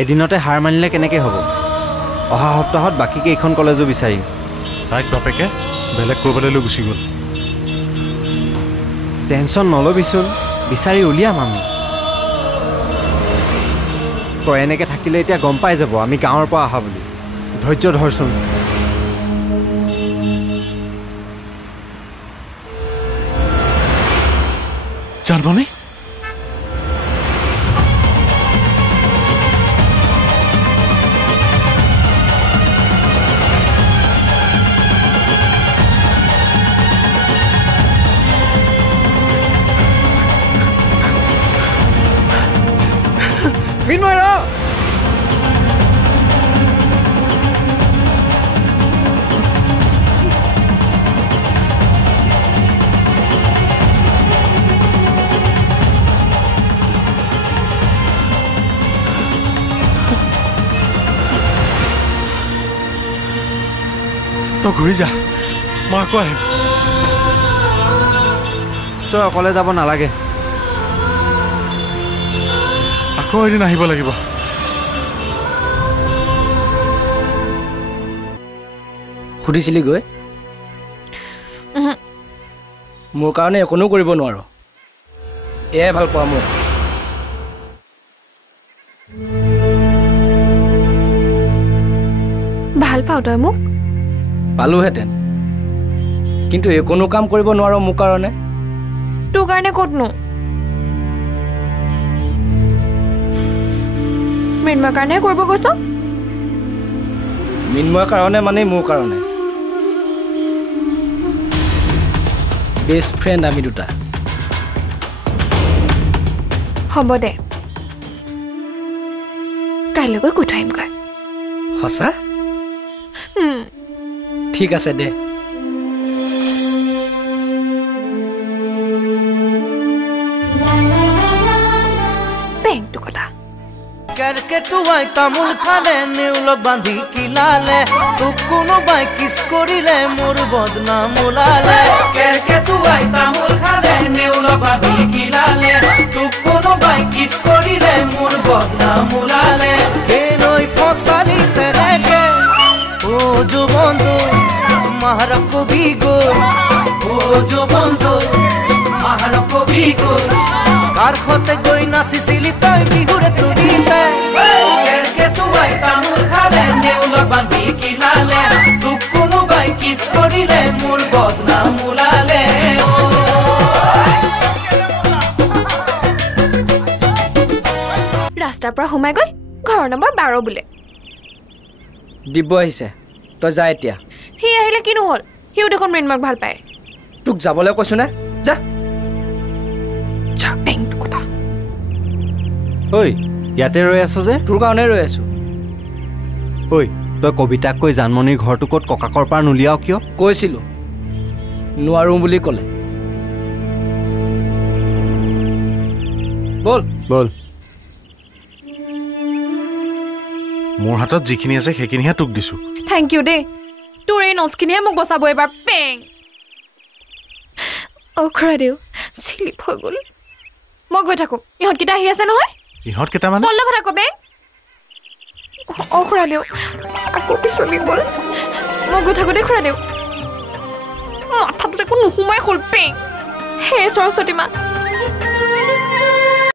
এদিনতে হাৰ মানিলে কেনেকৈ হ'ব অহা সপ্তাহত বাকী কেইখন কলেজো বিচাৰিম তাইক বাপেকে বেলেগ ক'ৰবালৈ লৈ গুচি গ'ল টেনশ্যন নল'বিচোন বিচাৰি উলিয়াম আমি তই এনেকৈ থাকিলে এতিয়া গম পাই যাব আমি গাঁৱৰ পৰা অহা বুলি ধৈৰ্য ধৰচোন জানমণি মিনময় ৰ তই ঘূৰি যা মই আকৌ আহিম তই অকলে যাব নালাগে আকৌ এদিন আহিব লাগিব সুধিছিলি গৈ মোৰ কাৰণে একোনো কৰিব নোৱাৰো এয়াই ভাল পোৱা মোক ভাল পাওঁ তই মোক পালোহেঁতেন কিন্তু একোনো কাম কৰিব নোৱাৰো মোৰ কাৰণে তোৰ কাৰণে ক'তনো মৃন্ময়ৰ কাৰণে কৰিব গৈছ মৃন্ময়ৰ কাৰণে মানে মোৰ কাৰণে বেষ্ট ফ্ৰেণ্ড আমি দুটা হ'ব দে কাইলৈকৈ কৈ থৈ আহিমগৈ সঁচা ঠিক আছে দে বেংকটো কথা करके टुवाई तामुल खाले नेउलक बांधी किलाले तू कोनो बाई किस करिले मोर बदनाम मुलाले करके टुवाई तामुल खाले नेउलक बांधी किलाले तू कोनो बाई किस करिले मोर बदनाम मुलाले केनोई फसाली फेरेके ओ जो बंधु महारक बिगो ओ जो बंधु महारक बिगो कार खोते गई नाचिছিলি তই বিহুরে তুলিতে কেরকে তুই তামুল খালে নেউলক বান্ধি কিলালে তুক কোনো বাই কিস করিলে মোর বদনাম মুলালে ৰাস্তাৰ পৰা সোমাই গৈ ঘৰ নম্বৰ 12 বোলে দিব আহিছে তই যা এতিয়া সি আহিলে কিনো হ'ল সিও দেখোন মৃন্ময়ক ভাল পায় তোক যাবলৈ কৈছো না যা বেংকটো কথা ঐ ইয়াতে ৰৈ আছ যে তোৰ কাৰণে ৰৈ আছো ঐ তই কবিতাক কৈ জানমণিৰ ঘৰটো ক'ত ককাকৰ পৰা নুলিয়াও কিয় কৈছিলো নোৱাৰো বুলি ক'লে বল বল মোৰ হাতত যিখিনি আছে সেইখিনিহে তোক দিছো থেংক ইউ দেই তোৰ এই নোটছখিনিহে মোক বচাব এবাৰ পেং অখৰাদেউ চিলিপ হৈ গ'ল মই গৈ থাকোঁ ইহঁতকেইটা আহি আছে নহয় ইহঁত কেইটা মানে পল্লৱ কথা কবে অখৰাদেউ আকৌ পিছলি গ'ল মই গৈ থাকোঁ দেই খুৰাদেউ মাথাটোত একো নোসোমাই হ'ল পেং হে সৰস্বতী মা